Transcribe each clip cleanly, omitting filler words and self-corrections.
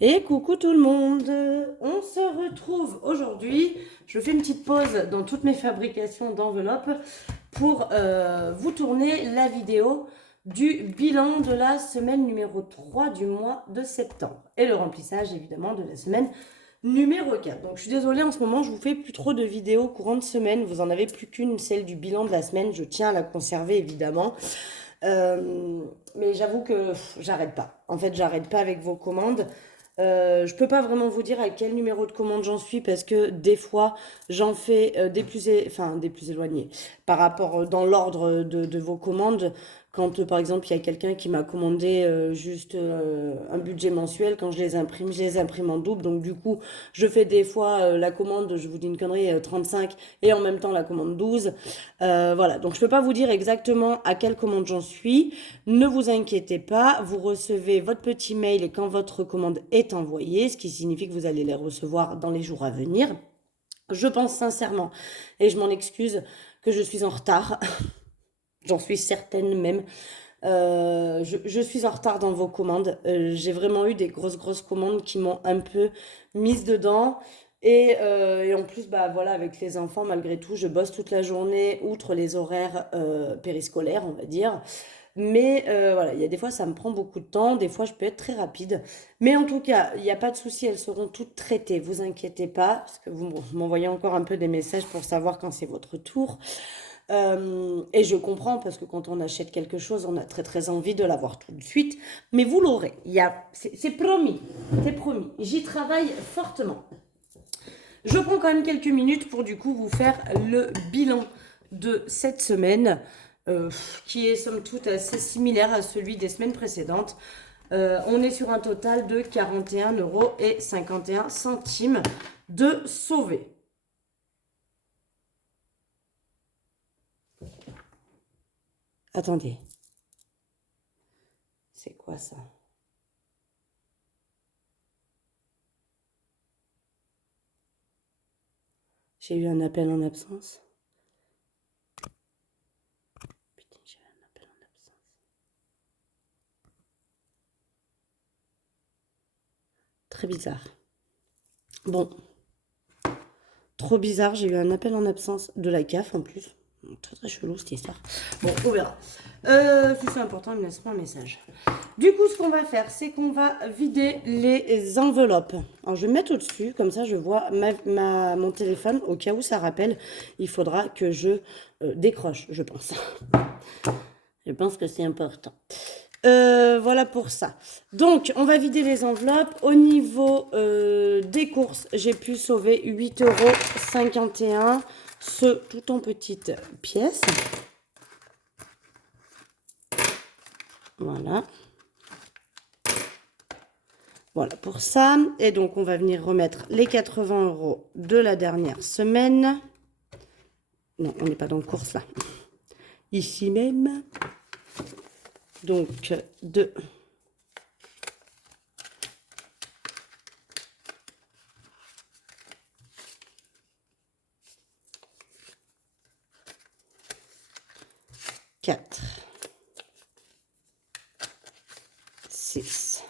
Et coucou tout le monde, on se retrouve aujourd'hui. Je fais une petite pause dans toutes mes fabrications d'enveloppes pour vous tourner la vidéo du bilan de la semaine numéro 3 du mois de septembre et le remplissage évidemment de la semaine numéro 4. Donc je suis désolée, en ce moment je vous fais plus trop de vidéos courant de semaine, vous en avez plus qu'une, celle du bilan de la semaine, je tiens à la conserver évidemment. Mais j'avoue que j'arrête pas. En fait, j'arrête pas avec vos commandes. Je peux pas vraiment vous dire à quel numéro de commande j'en suis parce que des fois j'en fais des plus éloignés par rapport dans l'ordre de vos commandes. Quand par exemple il y a quelqu'un qui m'a commandé juste un budget mensuel, quand je les imprime en double. Donc du coup, je fais des fois la commande, je vous dis une connerie, 35 et en même temps la commande 12. Voilà, donc je peux pas vous dire exactement à quelle commande j'en suis. Ne vous inquiétez pas, vous recevez votre petit mail quand votre commande est envoyée, ce qui signifie que vous allez les recevoir dans les jours à venir. Je pense sincèrement, et je m'en excuse, que je suis en retard. J'en suis certaine même. Je suis en retard dans vos commandes. J'ai vraiment eu des grosses commandes qui m'ont un peu mise dedans. Et en plus, bah voilà, avec les enfants, malgré tout, je bosse toute la journée, outre les horaires périscolaires, on va dire. Mais voilà, il y a des fois, ça me prend beaucoup de temps. Des fois, je peux être très rapide. Mais en tout cas, il n'y a pas de souci, elles seront toutes traitées. Vous inquiétez pas, parce que vous m'envoyez encore un peu des messages pour savoir quand c'est votre tour. Et je comprends parce que quand on achète quelque chose, on a très envie de l'avoir tout de suite. Mais vous l'aurez. C'est promis. C'est promis. J'y travaille fortement. Je prends quand même quelques minutes pour du coup vous faire le bilan de cette semaine, qui est somme toute assez similaire à celui des semaines précédentes. On est sur un total de 41,51 € de sauvé. Attendez, c'est quoi ça? J'ai eu un appel en absence. Putain, j'ai eu un appel en absence. Très bizarre. Bon, trop bizarre, j'ai eu un appel en absence de la CAF en plus. Très chelou cette histoire. Bon, on verra. Si c'est important, il me laissera un message. Du coup, ce qu'on va faire, c'est qu'on va vider les enveloppes. Alors, je vais me mettre au-dessus, comme ça je vois mon téléphone. Au cas où ça rappelle, il faudra que je décroche, je pense. Je pense que c'est important. Voilà pour ça. Donc, on va vider les enveloppes. Au niveau des courses, j'ai pu sauver 8,51 €. Ce tout en petites pièces. Voilà. Voilà pour ça. Et donc, on va venir remettre les 80 € de la dernière semaine. Non, on n'est pas dans le course là. Ici même. Donc, 2. Quatre. 6.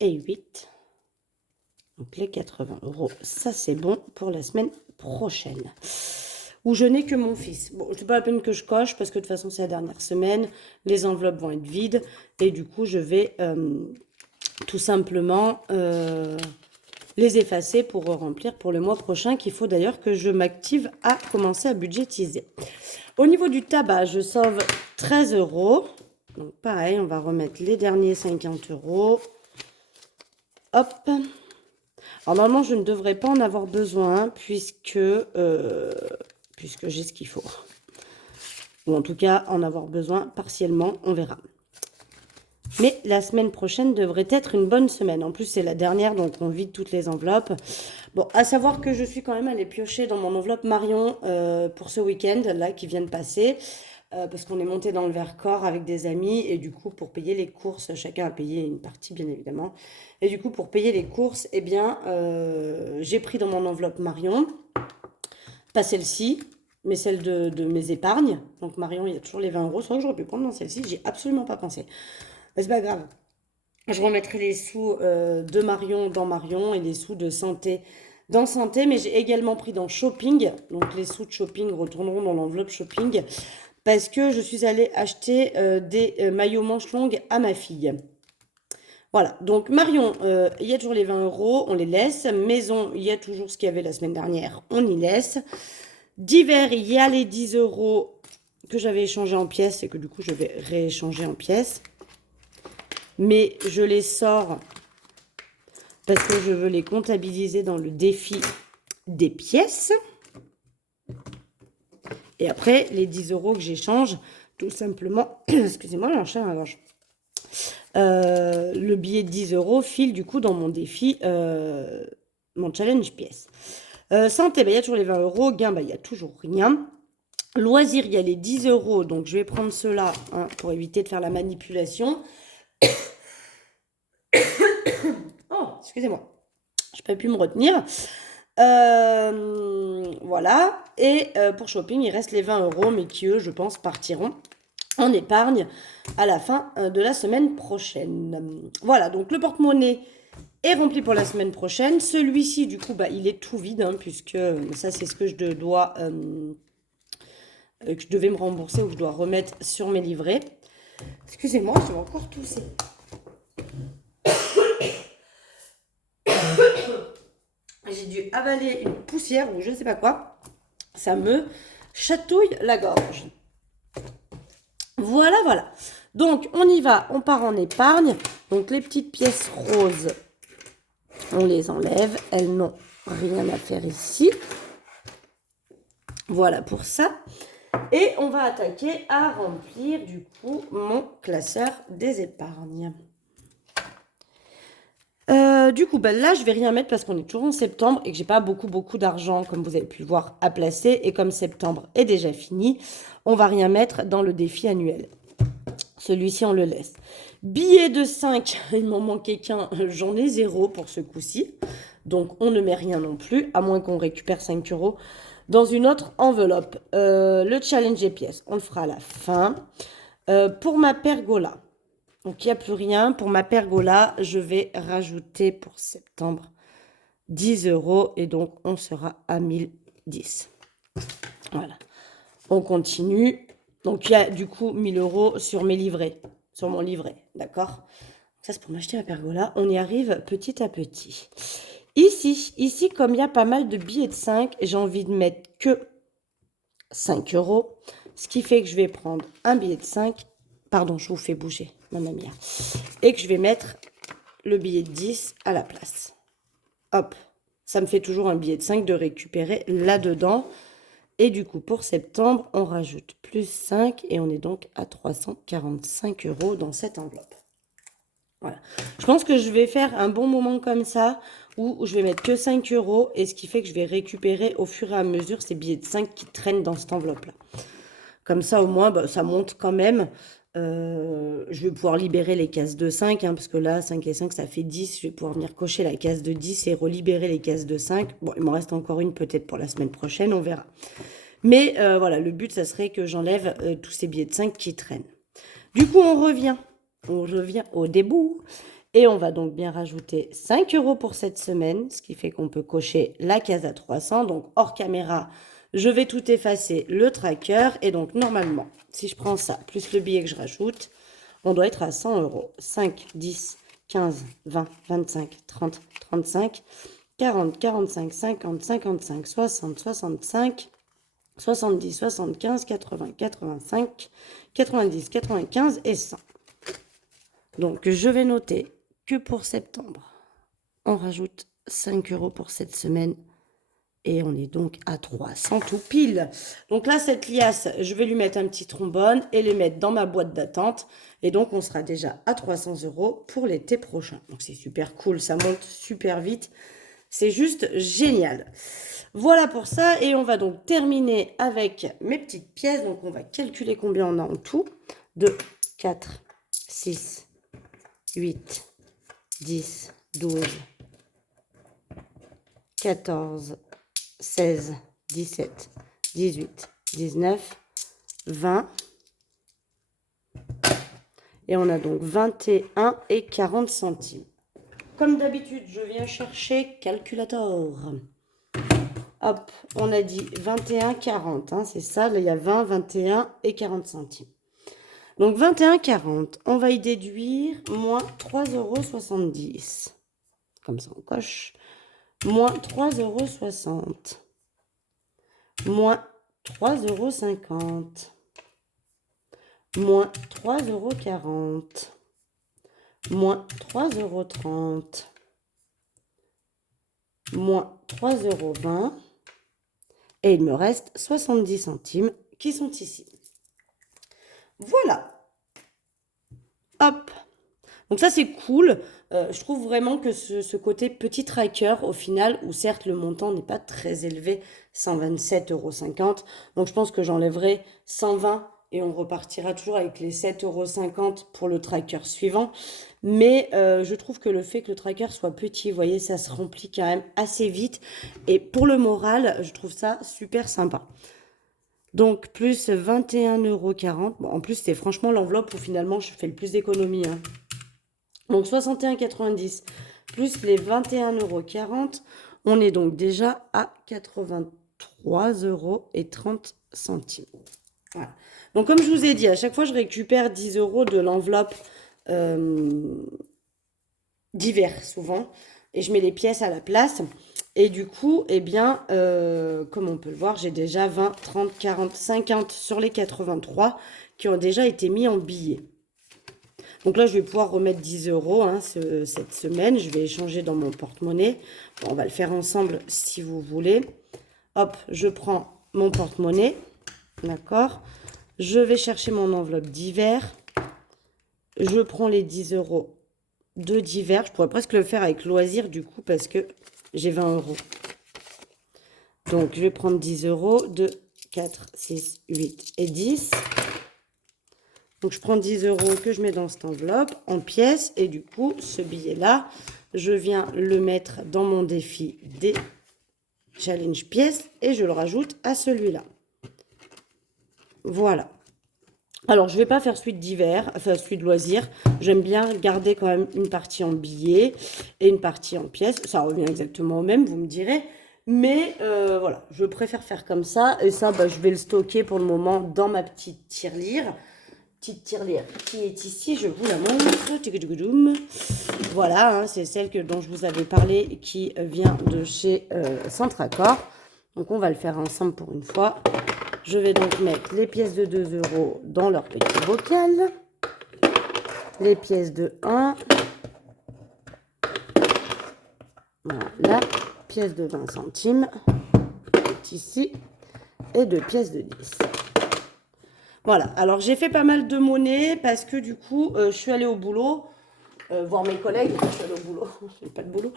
Et 8. Donc les 80 €, ça c'est bon pour la semaine prochaine. Où je n'ai que mon fils. Bon, c'est pas la peine que je coche parce que de toute façon c'est la dernière semaine. Les enveloppes vont être vides. Et du coup je vais tout simplement les effacer pour remplir pour le mois prochain. Qu'il faut d'ailleurs que je m'active à commencer à budgétiser. Au niveau du tabac, je sauve 13 €. Donc pareil, on va remettre les derniers 50 €. Hop. Alors normalement, je ne devrais pas en avoir besoin puisque j'ai ce qu'il faut. Ou en tout cas, en avoir besoin partiellement, on verra. Mais la semaine prochaine devrait être une bonne semaine. En plus, c'est la dernière, donc on vide toutes les enveloppes. Bon, à savoir que je suis quand même allée piocher dans mon enveloppe Marion pour ce week-end, là, qui vient de passer. Parce qu'on est monté dans le Vercors avec des amis et du coup pour payer les courses, chacun a payé une partie bien évidemment, et du coup pour payer les courses, eh bien j'ai pris dans mon enveloppe Marion, pas celle-ci, mais celle de mes épargnes. Donc Marion, il y a toujours les 20 €, c'est vrai que j'aurais pu prendre dans celle-ci, j'ai absolument pas pensé. Mais c'est pas grave, Je remettrai les sous de Marion dans Marion et les sous de santé dans santé. Mais j'ai également pris dans shopping. Donc les sous de shopping retourneront dans l'enveloppe shopping. Parce que je suis allée acheter des maillots manches longues à ma fille. Voilà, donc Marion, il y a toujours les 20 euros, on les laisse. Maison, il y a toujours ce qu'il y avait la semaine dernière, on y laisse. D'hiver, il y a les 10 euros que j'avais échangé en pièces et que du coup je vais rééchanger en pièces. Mais je les sors parce que je veux les comptabiliser dans le défi des pièces. Et après, les 10 euros que j'échange, tout simplement, excusez-moi, j'ai un chat à la gorge. Le billet de 10 euros file du coup dans mon défi, mon challenge pièce. Santé, bah, il y a toujours les 20 euros. Gain, bah, il n'y a toujours rien. Loisirs, il y a les 10 euros. Donc, je vais prendre cela hein, pour éviter de faire la manipulation. Oh, excusez-moi. Je ne peux plus me retenir. Voilà. Et pour shopping, il reste les 20 euros, mais qui, eux, je pense, partiront en épargne à la fin de la semaine prochaine. Voilà, donc le porte-monnaie est rempli pour la semaine prochaine. Celui-ci, du coup, bah, il est tout vide, hein, puisque ça, c'est ce que je dois... que je devais me rembourser ou que je dois remettre sur mes livrets. Excusez-moi, je vais encore tousser. J'ai dû avaler une poussière ou je ne sais pas quoi. Ça me chatouille la gorge. Voilà, voilà. Donc, on y va, on part en épargne. Donc, les petites pièces roses, on les enlève. Elles n'ont rien à faire ici. Voilà pour ça. Et on va attaquer à remplir du coup mon classeur des épargnes. Du coup, bah là, je vais rien mettre parce qu'on est toujours en septembre et que j'ai pas beaucoup d'argent, comme vous avez pu le voir, à placer. Et comme septembre est déjà fini, on va rien mettre dans le défi annuel. Celui-ci, on le laisse. Billet de 5, il m'en manquait qu'un, j'en ai 0 pour ce coup-ci. Donc, on ne met rien non plus, à moins qu'on récupère 5 euros dans une autre enveloppe. Le challenge des pièces, on le fera à la fin. Pour ma pergola, donc il n'y a plus rien. Pour ma pergola, je vais rajouter pour septembre 10 euros et donc on sera à 1010. Voilà. On continue. Donc il y a du coup 1000 euros sur mes livrets, sur mon livret, d'accord? Ça c'est pour m'acheter ma pergola. On y arrive petit à petit. Ici, comme il y a pas mal de billets de 5, j'ai envie de mettre que 5 euros. Ce qui fait que je vais prendre un billet de 5. Pardon, je vous fais bouger, mamma mia. Et que je vais mettre le billet de 10 à la place. Hop, ça me fait toujours un billet de 5 de récupérer là-dedans. Et du coup, pour septembre, on rajoute plus 5 et on est donc à 345 euros dans cette enveloppe. Voilà. Je pense que je vais faire un bon moment comme ça où je vais mettre que 5 euros et ce qui fait que je vais récupérer au fur et à mesure ces billets de 5 qui traînent dans cette enveloppe-là. Comme ça, au moins, bah, ça monte quand même. Je vais pouvoir libérer les cases de 5, hein, parce que là, 5 et 5, ça fait 10. Je vais pouvoir venir cocher la case de 10 et relibérer les cases de 5. Bon, il m'en reste encore une peut-être pour la semaine prochaine, on verra. Mais voilà, le but, ça serait que j'enlève tous ces billets de 5 qui traînent. Du coup, on revient au début. Et on va donc bien rajouter 5 euros pour cette semaine, ce qui fait qu'on peut cocher la case à 300. Donc, hors caméra, je vais tout effacer, le tracker. Et donc, normalement, si je prends ça, plus le billet que je rajoute, on doit être à 100 euros. 5, 10, 15, 20, 25, 30, 35, 40, 45, 50, 55, 60, 65, 70, 75, 80, 85, 90, 95 et 100. Donc, je vais noter que pour septembre, on rajoute 5 euros pour cette semaine. Et on est donc à 300 tout pile. Donc là, cette liasse, je vais lui mettre un petit trombone et les mettre dans ma boîte d'attente. Et donc, on sera déjà à 300 euros pour l'été prochain. Donc, c'est super cool. Ça monte super vite. C'est juste génial. Voilà pour ça. Et on va donc terminer avec mes petites pièces. Donc, on va calculer combien on a en tout. 2, 4, 6, 8, 10, 12, 14, 16, 17, 18, 19, 20. Et on a donc 21 et 40 centimes. Comme d'habitude, je viens chercher calculateur. Hop, on a dit 21,40, hein, c'est ça, là il y a 20, 21 et 40 centimes. Donc 21,40, on va y déduire moins 3,70 €. Comme ça on coche. Moins 3,60 €. Moins 3,50 €. Moins 3,40 €. Moins 3,30 €. Moins 3,20 €. Et il me reste 70 centimes qui sont ici. Voilà. Hop. Donc ça, c'est cool. Je trouve vraiment que ce côté petit tracker, au final, où certes, le montant n'est pas très élevé, 127,50 €. Donc je pense que j'enlèverai 120 et on repartira toujours avec les 7,50 € pour le tracker suivant. Mais je trouve que le fait que le tracker soit petit, vous voyez, ça se remplit quand même assez vite. Et pour le moral, je trouve ça super sympa. Donc, plus 21,40 €. Bon, en plus, c'est franchement l'enveloppe où finalement je fais le plus d'économies, hein. Donc, 61,90 € plus les 21,40 €. On est donc déjà à 83,30 €. Voilà. Donc, comme je vous ai dit, à chaque fois, je récupère 10 € de l'enveloppe divers, souvent. Et je mets les pièces à la place. Et du coup, eh bien, comme on peut le voir, j'ai déjà 20, 30, 40, 50 sur les 83 qui ont déjà été mis en billets. Donc là, je vais pouvoir remettre 10 € hein, cette semaine. Je vais échanger dans mon porte-monnaie. Bon, on va le faire ensemble si vous voulez. Hop, je prends mon porte-monnaie. D'accord. Je vais chercher mon enveloppe divers. Je prends les 10 € de divers. Je pourrais presque le faire avec loisir du coup parce que j'ai 20 €. Donc, je vais prendre 10 € de 4, 6, 8 et 10. Donc, je prends 10 € que je mets dans cette enveloppe en pièces. Et du coup, ce billet-là, je viens le mettre dans mon défi des challenge pièces et je le rajoute à celui-là. Voilà. Alors, je ne vais pas faire celui de divers, enfin celui de loisirs. J'aime bien garder quand même une partie en billets et une partie en pièces. Ça revient exactement au même, vous me direz. Mais voilà, je préfère faire comme ça. Et ça, bah, je vais le stocker pour le moment dans ma petite tirelire. Petite tirelire qui est ici, je vous la montre. Voilà, hein, c'est celle dont je vous avais parlé qui vient de chez Centracor. Donc, on va le faire ensemble pour une fois. Je vais donc mettre les pièces de 2 € dans leur petit bocal. Les pièces de 1. Voilà. Pièce de 20 centimes. Est ici. Et 2 pièces de 10. Voilà. Alors, j'ai fait pas mal de monnaie parce que du coup, je suis allée au boulot. Voir mes collègues. Je suis allée au boulot. Je n'ai pas de boulot.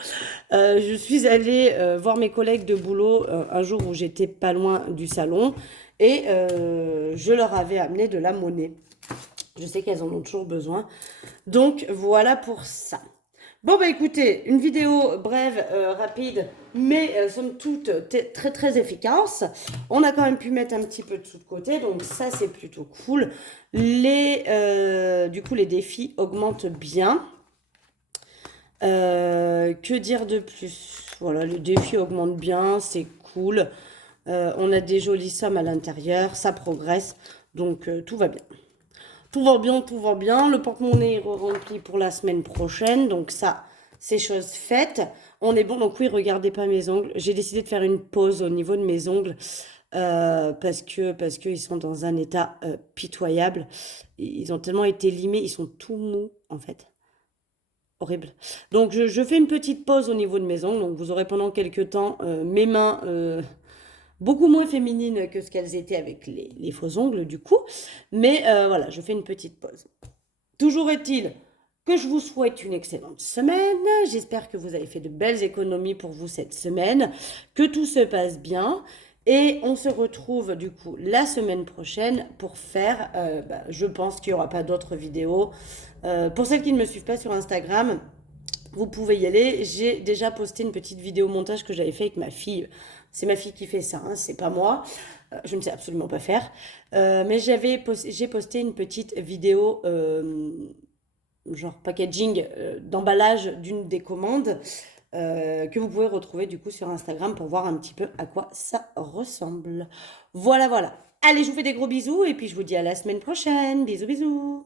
Je suis allée voir mes collègues de boulot un jour où j'étais pas loin du salon. Et je leur avais amené de la monnaie. Je sais qu'elles en ont toujours besoin. Donc, voilà pour ça. Bon, bah écoutez, une vidéo brève, rapide, mais somme toute très très efficace. On a quand même pu mettre un petit peu de sous de côté, donc ça c'est plutôt cool. Du coup, les défis augmentent bien. Que dire de plus? Voilà, les défis augmentent bien, c'est cool. On a des jolies sommes à l'intérieur, ça progresse, donc tout va bien. Tout va bien, tout va bien. Le porte-monnaie est rempli pour la semaine prochaine, donc ça, c'est chose faite. On est bon, donc oui, regardez pas mes ongles. J'ai décidé de faire une pause au niveau de mes ongles parce qu'ils sont dans un état pitoyable. Ils ont tellement été limés, ils sont tout mous en fait. Horrible. Donc je fais une petite pause au niveau de mes ongles, donc vous aurez pendant quelques temps mes mains beaucoup moins féminines que ce qu'elles étaient avec les faux ongles du coup. Mais voilà, je fais une petite pause. Toujours est-il que je vous souhaite une excellente semaine. J'espère que vous avez fait de belles économies pour vous cette semaine, que tout se passe bien. Et on se retrouve du coup la semaine prochaine pour faire, je pense qu'il n'y aura pas d'autres vidéos. Pour celles qui ne me suivent pas sur Instagram, vous pouvez y aller. J'ai déjà posté une petite vidéo montage que j'avais fait avec ma fille. C'est ma fille qui fait ça, hein, c'est pas moi. Je ne sais absolument pas faire. Mais j'ai posté une petite vidéo, genre packaging, d'emballage d'une des commandes, que vous pouvez retrouver du coup sur Instagram pour voir un petit peu à quoi ça ressemble. Voilà, voilà. Allez, je vous fais des gros bisous et puis je vous dis à la semaine prochaine. Bisous, bisous.